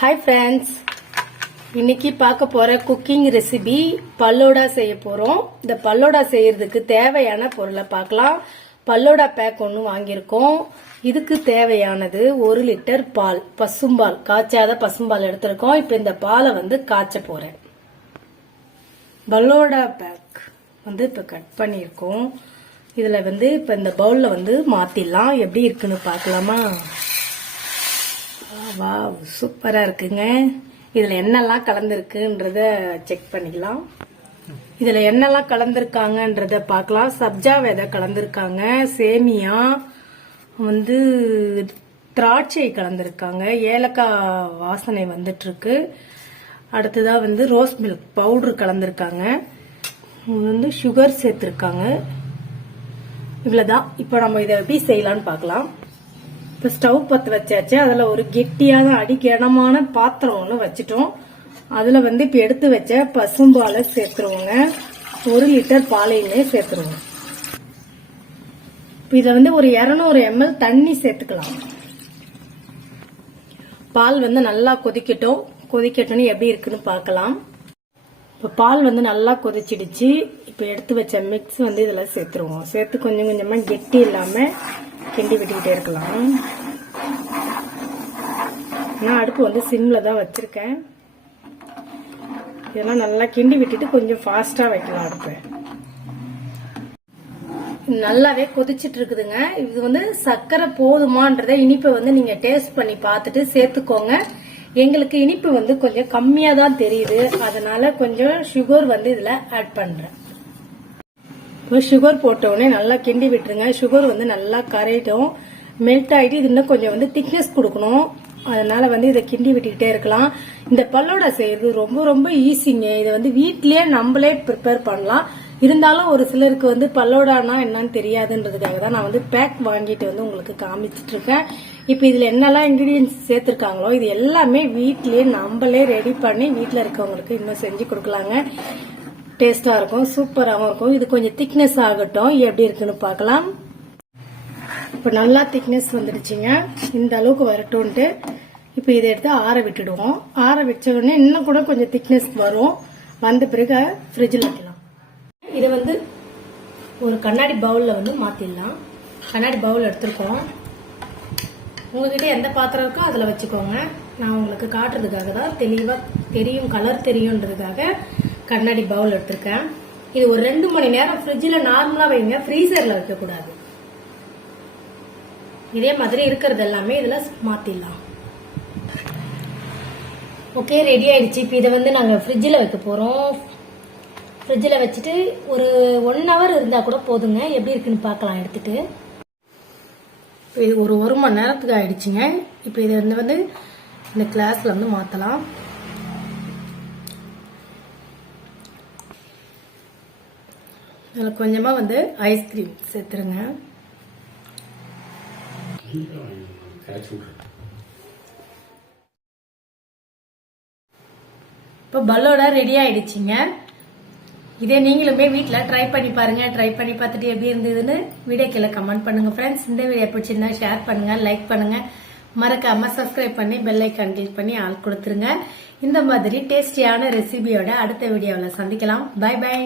Hi friends இன்னைக்கு பார்க்க போற குக்கிங் ரெசிபி பல்லோடா செய்ய போறோம். இந்த பல்லோடா செய்யறதுக்கு தேவையான பொருளை பார்க்கலாம். பல்லோடா பேக் ஒன்று வாங்கியிருக்கோம். இதுக்கு தேவையானது 1 லிட்டர் பால், பசும்பால், காய்ச்சாத பசும்பால் எடுத்திருக்கோம். இப்போ இந்த பாலை காய்ச்ச போறேன். பல்லோடா பேக் இப்போ கட் பண்ணியிருக்கோம். இதுல இப்போ இந்த பவுல்ல மாத்திடலாம். எப்படி இருக்குன்னு பார்க்கலாமா? வா, சூப்பரா இருக்குங்க. இதுல என்னெல்லாம் கலந்துருக்குன்றத செக் பண்ணிக்கலாம். இதுல என்னெல்லாம் கலந்துருக்காங்கன்றத பார்க்கலாம். சப்ஜா விதை கலந்துருக்காங்க, சேமியா, திராட்சை கலந்துருக்காங்க, ஏலக்காய் வாசனை வந்துட்டு இருக்கு. அடுத்ததா ரோஸ் மில்க் பவுடர் கலந்துருக்காங்க, சுகர் சேர்த்திருக்காங்க. இவ்வளவுதான். இப்போ நம்ம இதை எப்படி செய்யலாம்னு பார்க்கலாம். இப்போ ஸ்டவ் பற்ற வச்சாச்சு. அதுல ஒரு கெட்டியான அடிக்கனமான பாத்திரம் ஒன்று வச்சுட்டோம். அதுல இப்போ எடுத்து வச்ச பசும்பாலை சேர்த்துருவோங்க. 1 லிட்டர் பாலையுமே சேர்த்துருவோம். இதை ஒரு 200 ml தண்ணி சேர்த்துக்கலாம். பால் நல்லா கொதிக்கட்டும். கொதிக்கட்டும்னு எப்படி இருக்குன்னு பார்க்கலாம். இப்போ பால் நல்லா கொதிச்சிடுச்சு. இப்போ எடுத்து வச்ச மிக்ஸ் இதுல சேர்த்துருவோம். சேர்த்து கொஞ்சம் கொஞ்சமா கெட்டி இல்லாம கிண்டி விட்டுக்கிட்டே இருக்கலாம். நான் அடுப்பு சிம்ல தான் வச்சிருக்கேன். இதெல்லாம் நல்லா கிண்டி விட்டுட்டு கொஞ்சம் ஃபாஸ்டா வைக்கலாம் அடுப்பு. நல்லாவே கொதிச்சிட்டு இருக்குதுங்க. இது சர்க்கரை போதுமான்றத இனிப்பை நீங்க டேஸ்ட் பண்ணி பார்த்துட்டு சேர்த்துக்கோங்க. எங்களுக்கு இனிப்பு கொஞ்சம் கம்மியா தான் தெரியுது. அதனால கொஞ்சம் சுகர் இதுல ஆட் பண்றேன். சுகர் போட்ட உடனே நல்லா கிண்டி விட்டுருங்க. சுகர் நல்லா கரையிட்டும், மெல்ட் ஆயிட்டு இது இன்னும் கொஞ்சம் திக்னஸ் கொடுக்கணும். அதனால இதை கிண்டி விட்டுக்கிட்டே இருக்கலாம். இந்த பல்லோடா செய்யறது ரொம்ப ரொம்ப ஈஸிங்க. இதை வீட்லயே நம்மளே ப்ரிப்பேர் பண்ணலாம். இருந்தாலும் ஒரு சிலருக்கு பல்லோடானா என்னன்னு தெரியாதுன்றதுக்காக தான் நான் பேக் வாங்கிட்டு உங்களுக்கு காமிச்சிட்டு இருக்கேன். இப்ப இதுல என்னெல்லாம் இன்கிரீடியன்ஸ் சேர்த்திருக்காங்களோ இது எல்லாமே வீட்லயே நம்மளே ரெடி பண்ணி வீட்டுல இருக்கவங்களுக்கு இன்னும் செஞ்சு கொடுக்கலாங்க. டேஸ்டா இருக்கும், சூப்பராகவும் இருக்கும். இது கொஞ்சம் திக்னஸ் ஆகட்டும். எப்படி இருக்குன்னு பார்க்கலாம். இப்ப நல்லா திக்னஸ் வந்துடுச்சுங்க. இந்த அளவுக்கு வரட்டும்ட்டு இப்ப இதை எடுத்து ஆற விட்டுடுவோம். ஆற வச்ச உடனே இன்னும் கூட கொஞ்சம் திக்னஸ் வரும். வந்த பிறகு ஃப்ரிட்ஜில் வைக்கலாம். இதை ஒரு கண்ணாடி பவுல்ல மாத்திடலாம். கண்ணாடி பவுல் எடுத்திருக்கோம். உங்ககிட்ட எந்த பாத்திரம் இருக்கோ அதுல வச்சுக்கோங்க. நான் உங்களுக்கு காட்டுறதுக்காக தான், தெளிவா தெரியும், கலர் தெரியும்ன்றதுக்காக கண்ணாடி பவுல் எடுத்திருக்கேன். இது ஒரு 2 மணி நேரம் ஃப்ரிட்ஜில் நார்மலா வைங்க, ஃப்ரீசர்ல வைக்க கூடாது. இதே மாதிரி இருக்கிறது எல்லாமே இதுல மாத்திடலாம். ஓகே, ரெடி ஆயிடுச்சு. இப்ப இதை நாங்க ஃப்ரிட்ஜில் வைக்க போறோம். ஃப்ரிட்ஜில் வச்சுட்டு ஒரு 1 hour இருந்தா கூட போதுங்க. எப்படி இருக்குன்னு பார்க்கலாம் எடுத்துட்டு. இது ஒரு 1 மணி நேரத்துக்கு ஆயிடுச்சுங்க. இப்ப இதை இந்த கிளாஸ்ல மாத்தலாம். இதுல கொஞ்சமா ஐஸ்கிரீம் சேர்த்துருங்க. இப்ப பல்லோடா ரெடி ஆயிடுச்சுங்க. இதே நீங்களுமே வீட்ல ட்ரை பண்ணி பாருங்க. ட்ரை பண்ணி பார்த்துட்டு எப்படி இருந்ததுன்னு வீடியோ கீழே கமெண்ட் பண்ணுங்க ஃப்ரெண்ட்ஸ். இந்த வீடியோ பிடிச்சிருந்தா ஷேர் பண்ணுங்க, லைக் பண்ணுங்க, மறக்காம சப்ஸ்கிரைப் பண்ணி பெல் ஐகான் கிளிக் பண்ணி ஆல் கொடுத்துருங்க. இந்த மாதிரி டேஸ்டியான ரெசிபியோட அடுத்த வீடியோவில் சந்திக்கலாம். Bye by.